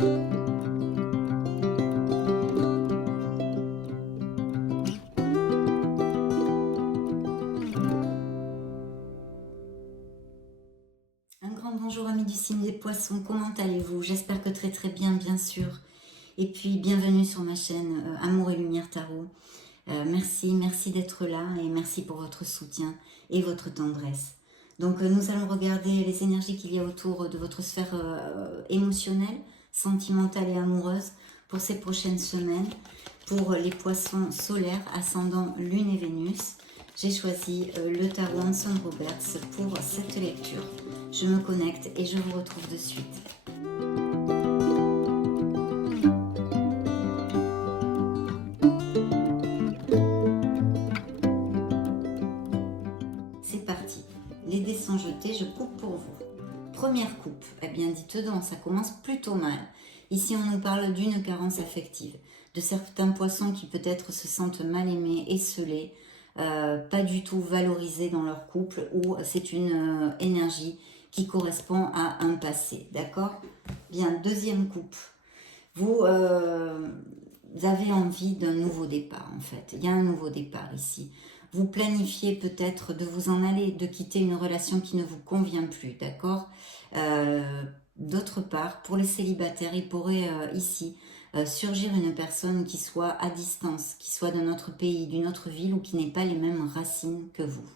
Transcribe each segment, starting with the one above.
Un grand bonjour amis du signe des poissons, comment allez-vous? J'espère que très bien, bien sûr. Et puis bienvenue sur ma chaîne Amour et Lumière Tarot. Merci d'être là et merci pour votre soutien et votre tendresse. Donc nous allons regarder les énergies qu'il y a autour de votre sphère émotionnelle, sentimentale et amoureuse pour ces prochaines semaines. Pour les poissons solaires, ascendant Lune et Vénus, j'ai choisi le tarot Hanson Roberts pour cette lecture. Je me connecte et je vous retrouve de suite. C'est parti. Les dés sont jetés, je coupe pour vous. Première coupe, eh bien dites donc, ça commence plutôt mal. Ici on nous parle d'une carence affective, de certains poissons qui peut-être se sentent mal aimés, esseulés, pas du tout valorisés dans leur couple, ou c'est une énergie qui correspond à un passé, d'accord? Bien, deuxième coupe. Vous avez envie d'un nouveau départ, en fait. Il y a un nouveau départ ici. Vous planifiez peut-être de vous en aller, de quitter une relation qui ne vous convient plus, d'accord? D'autre part, pour les célibataires, il pourrait ici surgir une personne qui soit à distance, qui soit d'un autre pays, d'une autre ville ou qui n'ait pas les mêmes racines que vous.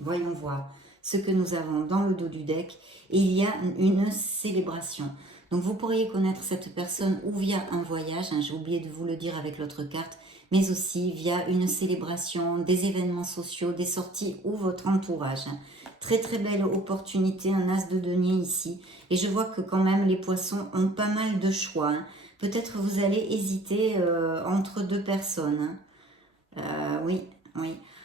Voyons voir ce que nous avons dans le dos du deck. Et il y a une célébration. Donc vous pourriez connaître cette personne ou via un voyage, hein, j'ai oublié de vous le dire avec l'autre carte, mais aussi via une célébration, des événements sociaux, des sorties ou votre entourage. Hein. Très belle opportunité, un as de denier ici. Et je vois que quand même les poissons ont pas mal de choix. Hein. Peut-être vous allez hésiter entre deux personnes. Hein. Oui.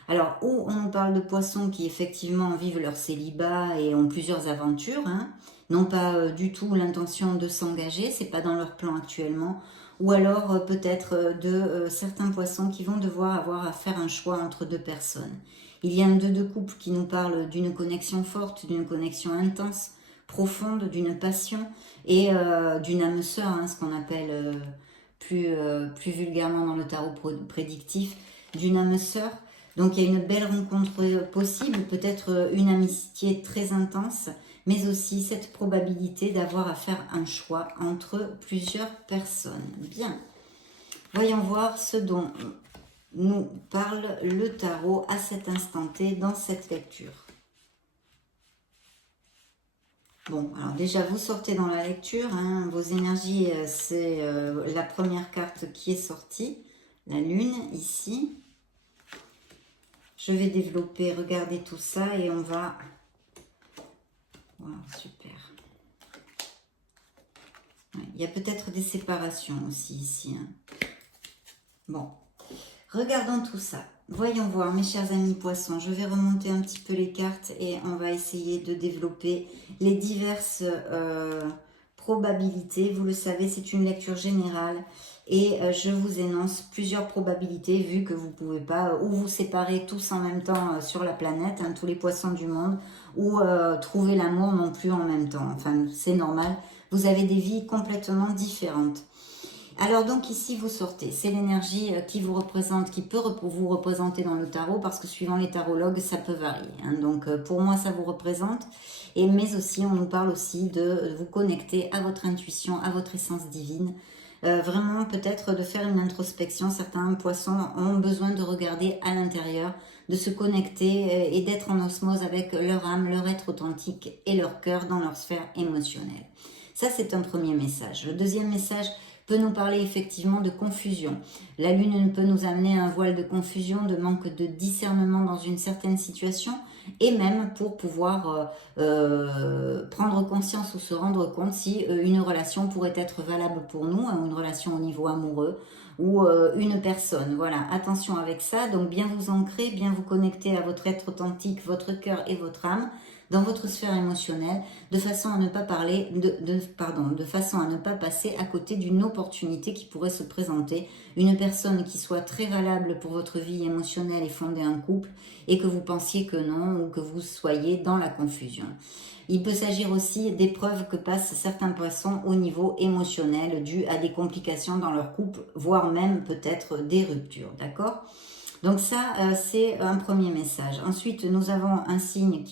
Alors, où on nous parle de poissons qui effectivement vivent leur célibat et ont plusieurs aventures, hein, n'ont pas du tout l'intention de s'engager, c'est pas dans leur plan actuellement, ou alors peut-être de certains poissons qui vont devoir avoir à faire un choix entre deux personnes. Il y a un 2 de couple qui nous parle d'une connexion forte, d'une connexion intense, profonde, d'une passion et d'une âme sœur, hein, ce qu'on appelle plus vulgairement dans le tarot prédictif, d'une âme sœur. Donc il y a une belle rencontre possible, peut-être une amitié très intense, mais aussi cette probabilité d'avoir à faire un choix entre plusieurs personnes. Bien, voyons voir ce dont nous parle le tarot à cet instant T dans cette lecture. Bon, alors déjà vous sortez dans la lecture, hein, vos énergies, c'est la première carte qui est sortie, la lune ici. Je vais développer, regarder tout ça et on va... Wow, super. Ouais, il y a peut-être des séparations aussi ici. Hein. Bon, regardons tout ça. Voyons voir, mes chers amis poissons. Je vais remonter un petit peu les cartes et on va essayer de développer les diverses probabilités. Vous le savez, c'est une lecture générale. Et je vous énonce plusieurs probabilités vu que vous ne pouvez pas ou vous séparer tous en même temps sur la planète, hein, tous les poissons du monde, ou trouver l'amour non plus en même temps. Enfin, c'est normal. Vous avez des vies complètement différentes. Alors donc ici vous sortez, c'est l'énergie qui vous représente, qui peut vous représenter dans le tarot parce que suivant les tarologues ça peut varier. Hein. Donc pour moi ça vous représente, mais aussi on nous parle aussi de vous connecter à votre intuition, à votre essence divine. Vraiment peut-être de faire une introspection, certains poissons ont besoin de regarder à l'intérieur, de se connecter et d'être en osmose avec leur âme, leur être authentique et leur cœur dans leur sphère émotionnelle. Ça c'est un premier message. Le deuxième message peut nous parler effectivement de confusion. La lune peut nous amener à un voile de confusion, de manque de discernement dans une certaine situation et même pour pouvoir prendre conscience ou se rendre compte si une relation pourrait être valable pour nous, une relation au niveau amoureux ou une personne. Voilà, attention avec ça, donc bien vous ancrer, bien vous connecter à votre être authentique, votre cœur et votre âme dans votre sphère émotionnelle, de façon à ne pas de façon à ne pas passer à côté d'une opportunité qui pourrait se présenter, une personne qui soit très valable pour votre vie émotionnelle et fonder un couple, et que vous pensiez que non, ou que vous soyez dans la confusion. Il peut s'agir aussi d'épreuves que passent certains poissons au niveau émotionnel, dues à des complications dans leur couple, voire même peut-être des ruptures, d'accord ? Donc ça, c'est un premier message. Ensuite, nous avons un signe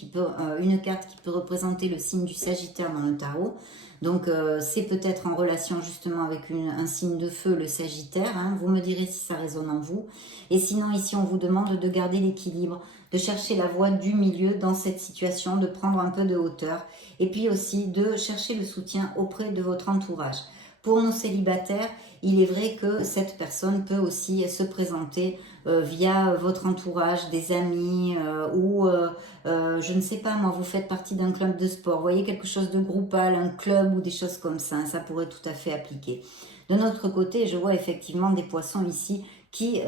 une carte qui peut représenter le signe du Sagittaire dans le tarot. Donc c'est peut-être en relation justement avec un signe de feu, le Sagittaire. Hein. Vous me direz si ça résonne en vous. Et sinon, ici, on vous demande de garder l'équilibre, de chercher la voie du milieu dans cette situation, de prendre un peu de hauteur. Et puis aussi de chercher le soutien auprès de votre entourage. Pour nos célibataires, il est vrai que cette personne peut aussi se présenter via votre entourage, des amis ou je ne sais pas moi, vous faites partie d'un club de sport, vous voyez quelque chose de groupal, un club ou des choses comme ça pourrait tout à fait appliquer. De notre côté, je vois effectivement des poissons ici qui,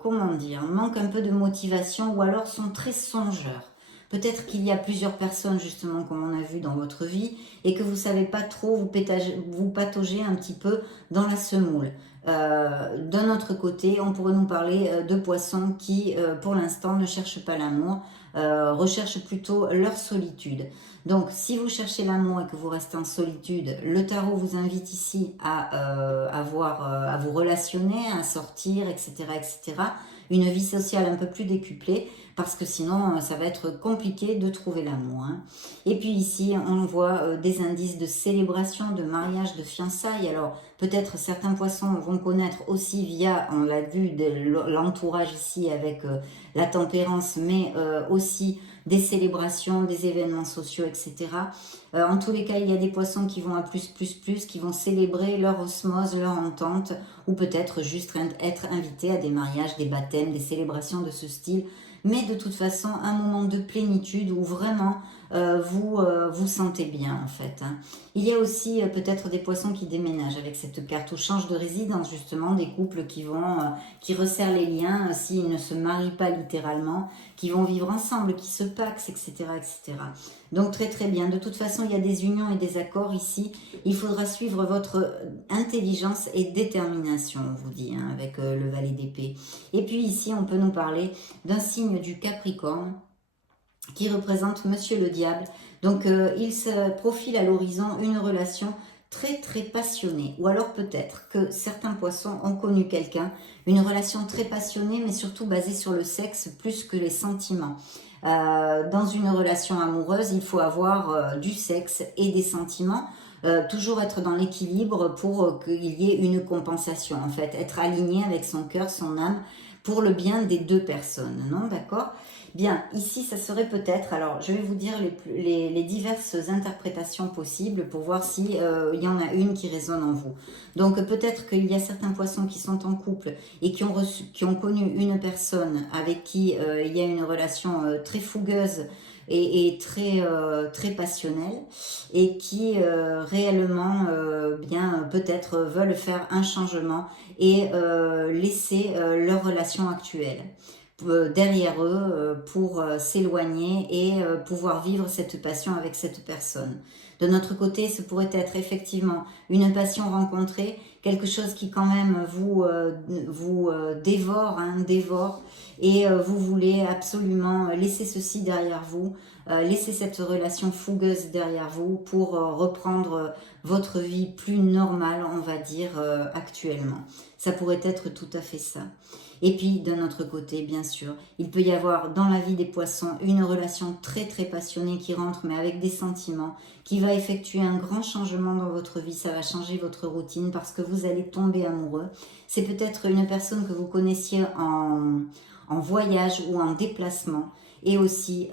comment dire, manquent un peu de motivation ou alors sont très songeurs. Peut-être qu'il y a plusieurs personnes, justement, comme on a vu dans votre vie, et que vous ne savez pas trop vous patauger un petit peu dans la semoule. D'un autre côté, on pourrait nous parler de poissons qui, pour l'instant, ne cherchent pas l'amour, recherchent plutôt leur solitude. Donc, si vous cherchez l'amour et que vous restez en solitude, le tarot vous invite ici à vous relationner, à sortir, etc., etc. Une vie sociale un peu plus décuplée, parce que sinon, ça va être compliqué de trouver l'amour. Hein. Et puis ici, on voit des indices de célébration, de mariage, de fiançailles. Alors, peut-être certains poissons vont connaître aussi via, on l'a vu, de l'entourage ici avec la tempérance, mais aussi des célébrations, des événements sociaux, etc. En tous les cas, il y a des poissons qui vont à plus, qui vont célébrer leur osmose, leur entente, ou peut-être juste être invités à des mariages, des baptêmes, des célébrations de ce style. Mais de toute façon, un moment de plénitude où vraiment vous sentez bien en fait. Hein. Il y a aussi peut-être des poissons qui déménagent avec cette carte ou changent de résidence justement, des couples qui resserrent les liens s'ils ne se marient pas littéralement, qui vont vivre ensemble, qui se paxent, etc., etc. Donc très très bien. De toute façon, il y a des unions et des accords ici. Il faudra suivre votre intelligence et détermination, on vous dit, hein, avec le valet d'épée. Et puis ici, on peut nous parler d'un signe du Capricorne qui représente Monsieur le Diable. Donc il se profile à l'horizon une relation très très passionnée, ou alors peut-être que certains poissons ont connu quelqu'un, une relation très passionnée mais surtout basée sur le sexe plus que les sentiments. Dans une relation amoureuse, il faut avoir du sexe et des sentiments, toujours être dans l'équilibre pour qu'il y ait une compensation, en fait, être aligné avec son cœur, son âme, pour le bien des deux personnes, non, d'accord ? Bien, ici, ça serait peut-être, alors je vais vous dire les diverses interprétations possibles pour voir si il y en a une qui résonne en vous. Donc peut-être qu'il y a certains poissons qui sont en couple et qui ont connu une personne avec qui il y a une relation très fougueuse et très passionnelle, et qui réellement bien peut-être veulent faire un changement et laisser leur relation actuelle derrière eux pour s'éloigner et pouvoir vivre cette passion avec cette personne. De notre côté, ce pourrait être effectivement une passion rencontrée, quelque chose qui quand même vous dévore, dévore, et vous voulez absolument laisser ceci derrière vous, laisser cette relation fougueuse derrière vous pour reprendre votre vie plus normale, on va dire, actuellement. Ça pourrait être tout à fait ça. Et puis, d'un autre côté, bien sûr, il peut y avoir dans la vie des poissons une relation très très passionnée qui rentre, mais avec des sentiments, qui va effectuer un grand changement dans votre vie. Ça va changer votre routine parce que vous allez tomber amoureux. C'est peut-être une personne que vous connaissiez en voyage ou en déplacement, et aussi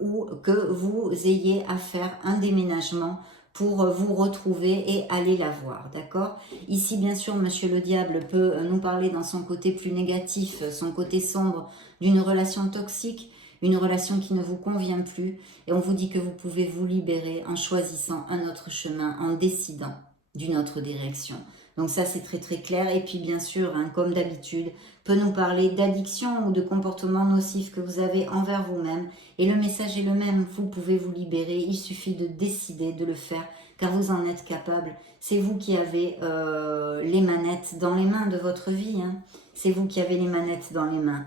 ou que vous ayez à faire un déménagement pour vous retrouver et aller la voir, d'accord? Ici, bien sûr, Monsieur le Diable peut nous parler dans son côté plus négatif, son côté sombre, d'une relation toxique, une relation qui ne vous convient plus, et on vous dit que vous pouvez vous libérer en choisissant un autre chemin, en décidant d'une autre direction. Donc ça, c'est très très clair. Et puis bien sûr, hein, comme d'habitude, peut nous parler d'addiction ou de comportements nocifs que vous avez envers vous-même. Et le message est le même, vous pouvez vous libérer, il suffit de décider de le faire, car vous en êtes capable. C'est vous qui avez les manettes dans les mains de votre vie. Hein. C'est vous qui avez les manettes dans les mains.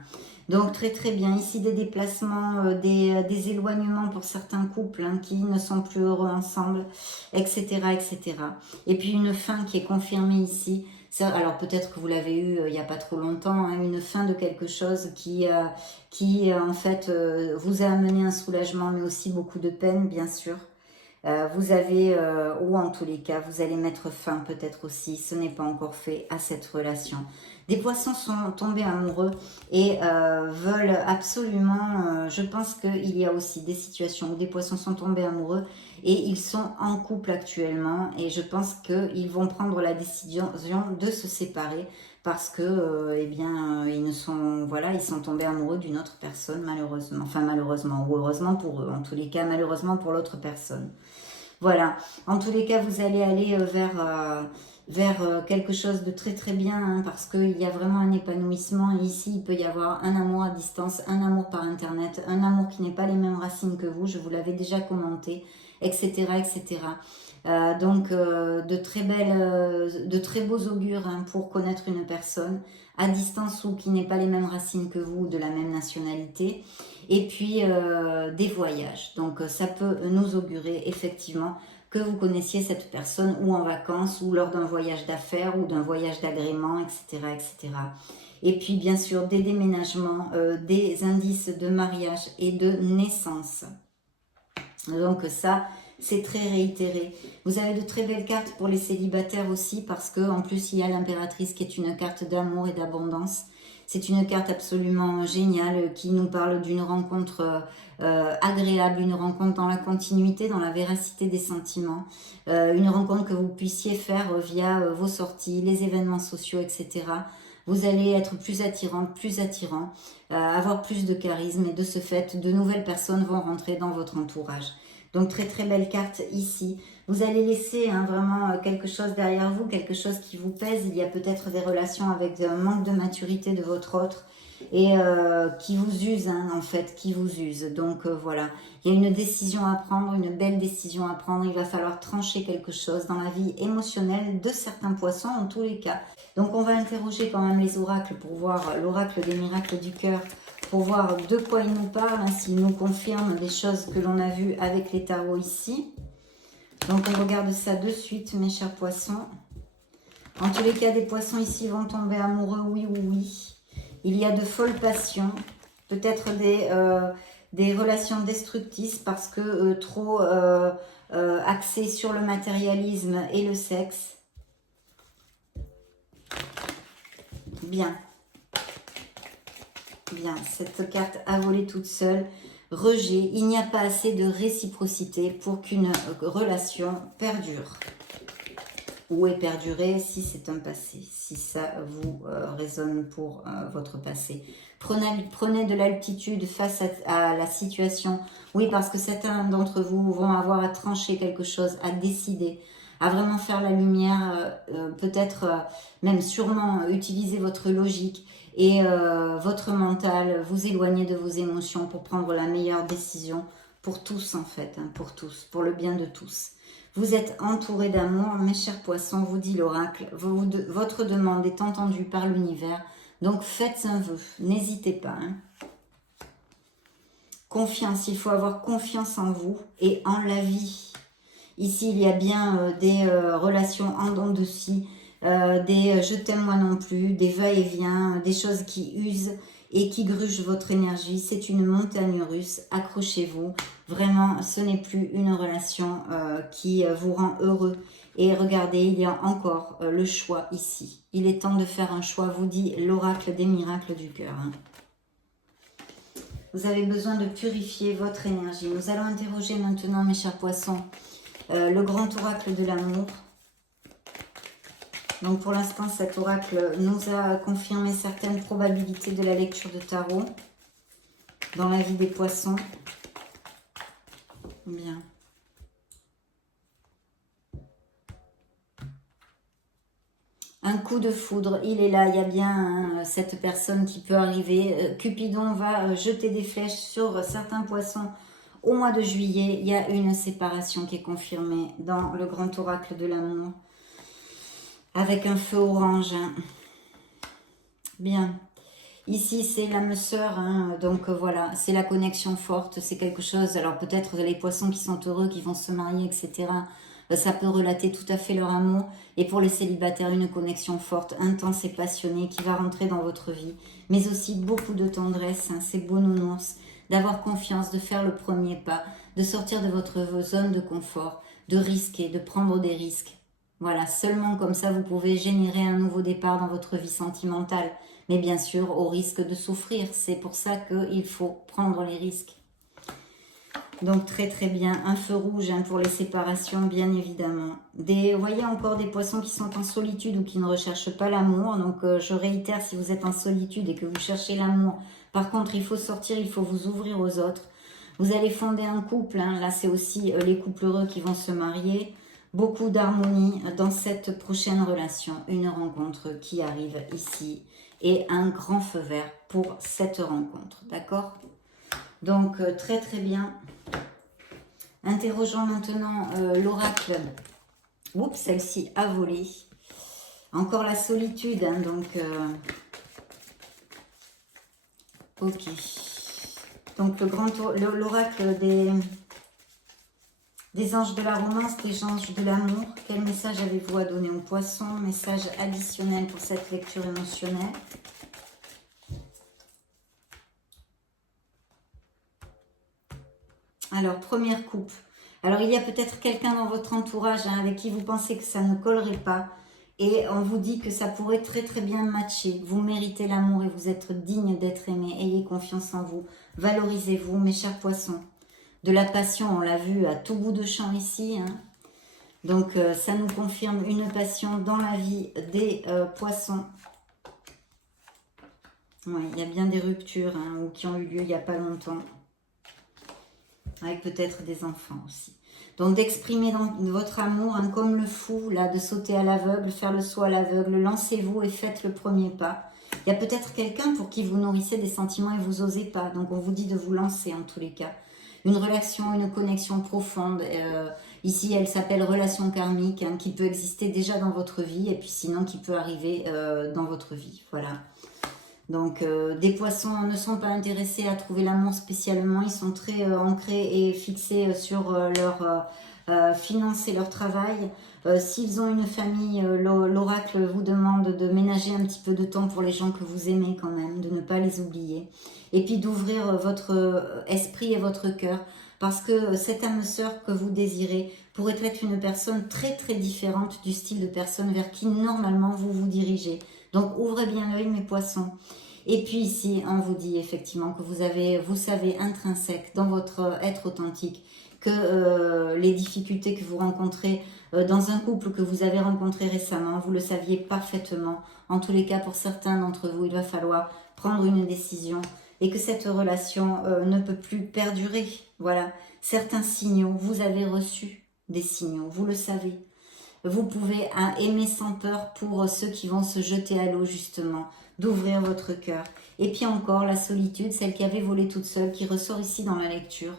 Donc très très bien, ici des déplacements, des éloignements pour certains couples hein, qui ne sont plus heureux ensemble, etc., etc. Et puis une fin qui est confirmée ici. Ça, alors peut-être que vous l'avez eu il n'y a pas trop longtemps, hein, une fin de quelque chose qui en fait vous a amené un soulagement mais aussi beaucoup de peine bien sûr. Vous avez, ou en tous les cas, vous allez mettre fin peut-être aussi, ce n'est pas encore fait, à cette relation. Des poissons sont tombés amoureux et veulent absolument, je pense qu'il y a aussi des situations où des poissons sont tombés amoureux et ils sont en couple actuellement et je pense qu'ils vont prendre la décision de se séparer parce que, eh bien, ils sont tombés amoureux d'une autre personne malheureusement, enfin malheureusement ou heureusement pour eux, en tous les cas malheureusement pour l'autre personne. Voilà, en tous les cas, vous allez aller vers quelque chose de très très bien hein, parce qu'il y a vraiment un épanouissement. Et ici, il peut y avoir un amour à distance, un amour par Internet, un amour qui n'est pas les mêmes racines que vous, je vous l'avais déjà commenté, etc. etc. Donc, de très beaux augures hein, pour connaître une personne à distance ou qui n'est pas les mêmes racines que vous, de la même nationalité. Et puis des voyages. Donc ça peut nous augurer effectivement que vous connaissiez cette personne ou en vacances ou lors d'un voyage d'affaires ou d'un voyage d'agrément, etc., etc. Et puis bien sûr des déménagements, des indices de mariage et de naissance. Donc ça, c'est très réitéré. Vous avez de très belles cartes pour les célibataires aussi parce que en plus il y a l'impératrice qui est une carte d'amour et d'abondance. C'est une carte absolument géniale qui nous parle d'une rencontre agréable, une rencontre dans la continuité, dans la véracité des sentiments, une rencontre que vous puissiez faire via vos sorties, les événements sociaux, etc. Vous allez être plus attirante, plus attirant, avoir plus de charisme et de ce fait, de nouvelles personnes vont rentrer dans votre entourage. Donc très très belle carte ici. Vous allez laisser hein, vraiment quelque chose derrière vous, quelque chose qui vous pèse. Il y a peut-être des relations avec un manque de maturité de votre autre et qui vous use hein, en fait, qui vous use. Donc voilà, il y a une décision à prendre, une belle décision à prendre. Il va falloir trancher quelque chose dans la vie émotionnelle de certains poissons en tous les cas. Donc on va interroger quand même les oracles pour voir l'oracle des miracles du cœur, pour voir de quoi il nous parle, hein, s'il nous confirme des choses que l'on a vues avec les tarots ici. Donc on regarde ça de suite mes chers poissons. En tous les cas des poissons ici vont tomber amoureux, oui ou oui. Il y a de folles passions, peut-être des relations destructrices parce que trop axées sur le matérialisme et le sexe. Bien. Bien, cette carte a volé toute seule. Rejet, il n'y a pas assez de réciprocité pour qu'une relation perdure. Ou est perdurée si c'est un passé, si ça vous résonne pour votre passé. Prenez de l'altitude face à la situation. Oui, parce que certains d'entre vous vont avoir à trancher quelque chose, à décider, à vraiment faire la lumière, peut-être même sûrement utiliser votre logique et votre mental, vous éloigner de vos émotions pour prendre la meilleure décision pour tous en fait, hein, pour tous, pour le bien de tous. Vous êtes entourés d'amour, mes chers poissons, vous dit l'oracle. Votre demande est entendue par l'univers, donc faites un vœu, n'hésitez pas. Hein. Confiance, il faut avoir confiance en vous et en la vie. Ici, il y a bien des relations en dents de scie, des je t'aime moi non plus, des va-et-vient, des choses qui usent et qui grugent votre énergie. C'est une montagne russe, accrochez-vous. Vraiment, ce n'est plus une relation qui vous rend heureux. Et regardez, il y a encore le choix ici. Il est temps de faire un choix, vous dit l'oracle des miracles du cœur. Hein. Vous avez besoin de purifier votre énergie. Nous allons interroger maintenant, mes chers poissons, le grand oracle de l'amour. Donc pour l'instant, cet oracle nous a confirmé certaines probabilités de la lecture de tarot dans la vie des poissons. Bien. Un coup de foudre, il est là, il y a bien hein, cette personne qui peut arriver. Cupidon va jeter des flèches sur certains poissons. Au mois de juillet, il y a une séparation qui est confirmée dans le grand oracle de l'amour. Avec un feu orange. Hein. Bien. Ici, c'est l'âme sœur, hein, donc voilà, c'est la connexion forte, c'est quelque chose. Alors peut-être les poissons qui sont heureux, qui vont se marier, etc. Ça peut relater tout à fait leur amour. Et pour les célibataires, une connexion forte, intense et passionnée qui va rentrer dans votre vie. Mais aussi beaucoup de tendresse, hein, c'est beau nounours, d'avoir confiance, de faire le premier pas, de sortir de votre zone de confort, de risquer, de prendre des risques. Voilà, seulement comme ça, vous pouvez générer un nouveau départ dans votre vie sentimentale. Mais bien sûr, au risque de souffrir. C'est pour ça qu'il faut prendre les risques. Donc très très bien. Un feu rouge hein, pour les séparations, bien évidemment. Vous voyez encore des poissons qui sont en solitude ou qui ne recherchent pas l'amour. Donc je réitère, si vous êtes en solitude et que vous cherchez l'amour, par contre, il faut sortir, il faut vous ouvrir aux autres. Vous allez fonder un couple. Hein. Là, c'est aussi les couples heureux qui vont se marier. Beaucoup d'harmonie dans cette prochaine relation. Une rencontre qui arrive ici. Et un grand feu vert pour cette rencontre. D'accord? Donc, très très bien. Interrogeons maintenant l'oracle. Oups, celle-ci a volé. Encore la solitude, hein, donc... ok. Donc, l'oracle des anges de la romance, des anges de l'amour. Quel message avez-vous à donner aux poissons? Message additionnel pour cette lecture émotionnelle. Alors, première coupe. Alors, il y a peut-être quelqu'un dans votre entourage hein, avec qui vous pensez que ça ne collerait pas. Et on vous dit que ça pourrait très très bien matcher. Vous méritez l'amour et vous êtes digne d'être aimé. Ayez confiance en vous. Valorisez-vous, mes chers poissons. De la passion, on l'a vu à tout bout de champ ici. Hein. Donc, ça nous confirme une passion dans la vie des poissons. Ouais, il y a bien des ruptures hein, ou qui ont eu lieu il n'y a pas longtemps. Avec peut-être des enfants aussi. Donc d'exprimer votre amour hein, comme le fou, là, de sauter à l'aveugle, faire le saut à l'aveugle, lancez-vous et faites le premier pas. Il y a peut-être quelqu'un pour qui vous nourrissez des sentiments et vous osez pas. Donc on vous dit de vous lancer en tous les cas. Une relation, une connexion profonde. Ici, elle s'appelle relation karmique, hein, qui peut exister déjà dans votre vie et puis sinon qui peut arriver dans votre vie. Voilà. Donc, des poissons ne sont pas intéressés à trouver l'amour spécialement. Ils sont très ancrés et fixés sur leur finances et leur travail. S'ils ont une famille, l'oracle vous demande de ménager un petit peu de temps pour les gens que vous aimez quand même, de ne pas les oublier. Et puis d'ouvrir votre esprit et votre cœur. Parce que cette âme sœur que vous désirez pourrait être une personne très très différente du style de personne vers qui normalement vous vous dirigez. Donc ouvrez bien l'œil mes poissons. Et puis ici, on vous dit effectivement que vous savez intrinsèque dans votre être authentique que les difficultés que vous rencontrez dans un couple que vous avez rencontré récemment, vous le saviez parfaitement. En tous les cas, pour certains d'entre vous, il va falloir prendre une décision et que cette relation ne peut plus perdurer. Voilà, certains signaux, vous avez reçu des signaux, vous le savez. Vous pouvez aimer sans peur pour ceux qui vont se jeter à l'eau justement, d'ouvrir votre cœur. Et puis encore la solitude, celle qui avait volé toute seule, qui ressort ici dans la lecture.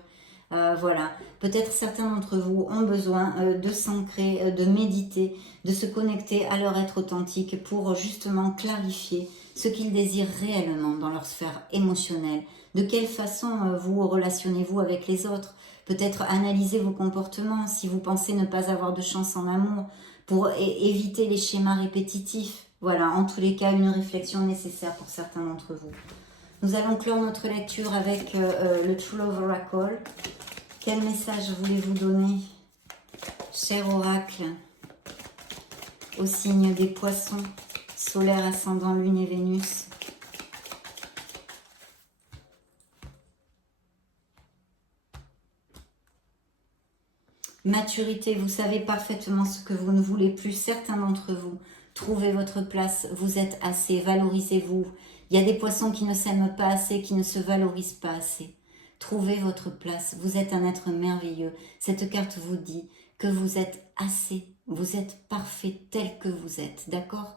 Voilà, peut-être certains d'entre vous ont besoin de s'ancrer, de méditer, de se connecter à leur être authentique pour justement clarifier ce qu'ils désirent réellement dans leur sphère émotionnelle. De quelle façon vous relationnez-vous avec les autres? Peut-être analyser vos comportements si vous pensez ne pas avoir de chance en amour pour éviter les schémas répétitifs. Voilà, en tous les cas, une réflexion nécessaire pour certains d'entre vous. Nous allons clore notre lecture avec le True Love Oracle. Quel message voulez-vous donner, cher oracle, au signe des poissons, solaire, ascendant, lune et Vénus? Maturité, vous savez parfaitement ce que vous ne voulez plus. Certains d'entre vous, trouvez votre place, vous êtes assez, valorisez-vous. Il y a des poissons qui ne s'aiment pas assez, qui ne se valorisent pas assez. Trouvez votre place, vous êtes un être merveilleux. Cette carte vous dit que vous êtes assez, vous êtes parfait tel que vous êtes, d'accord?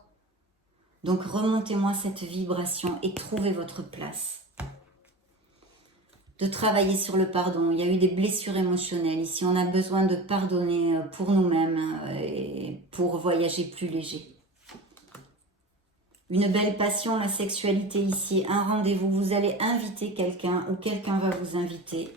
Donc remontez-moi cette vibration et trouvez votre place. De travailler sur le pardon. Il y a eu des blessures émotionnelles. Ici, on a besoin de pardonner pour nous-mêmes et pour voyager plus léger. Une belle passion, la sexualité ici, un rendez-vous. Vous allez inviter quelqu'un ou quelqu'un va vous inviter.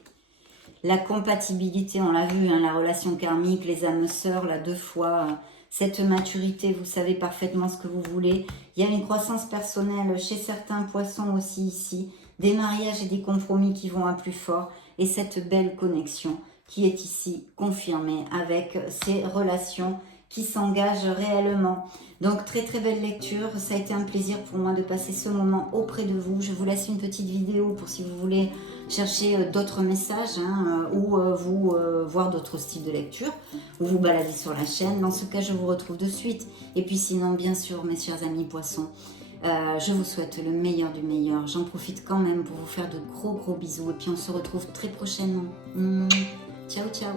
La compatibilité, on l'a vu, hein, la relation karmique, les âmes sœurs, là 2 fois, cette maturité, vous savez parfaitement ce que vous voulez. Il y a une croissance personnelle chez certains poissons aussi ici, des mariages et des compromis qui vont à plus fort, et cette belle connexion qui est ici confirmée avec ces relations qui s'engagent réellement. Donc très très belle lecture, ça a été un plaisir pour moi de passer ce moment auprès de vous. Je vous laisse une petite vidéo pour si vous voulez chercher d'autres messages ou vous voir d'autres styles de lecture ou vous balader sur la chaîne. Dans ce cas, je vous retrouve de suite. Et puis sinon, bien sûr, mes chers amis poissons, je vous souhaite le meilleur du meilleur. J'en profite quand même pour vous faire de gros bisous. Et puis on se retrouve très prochainement. Ciao, ciao.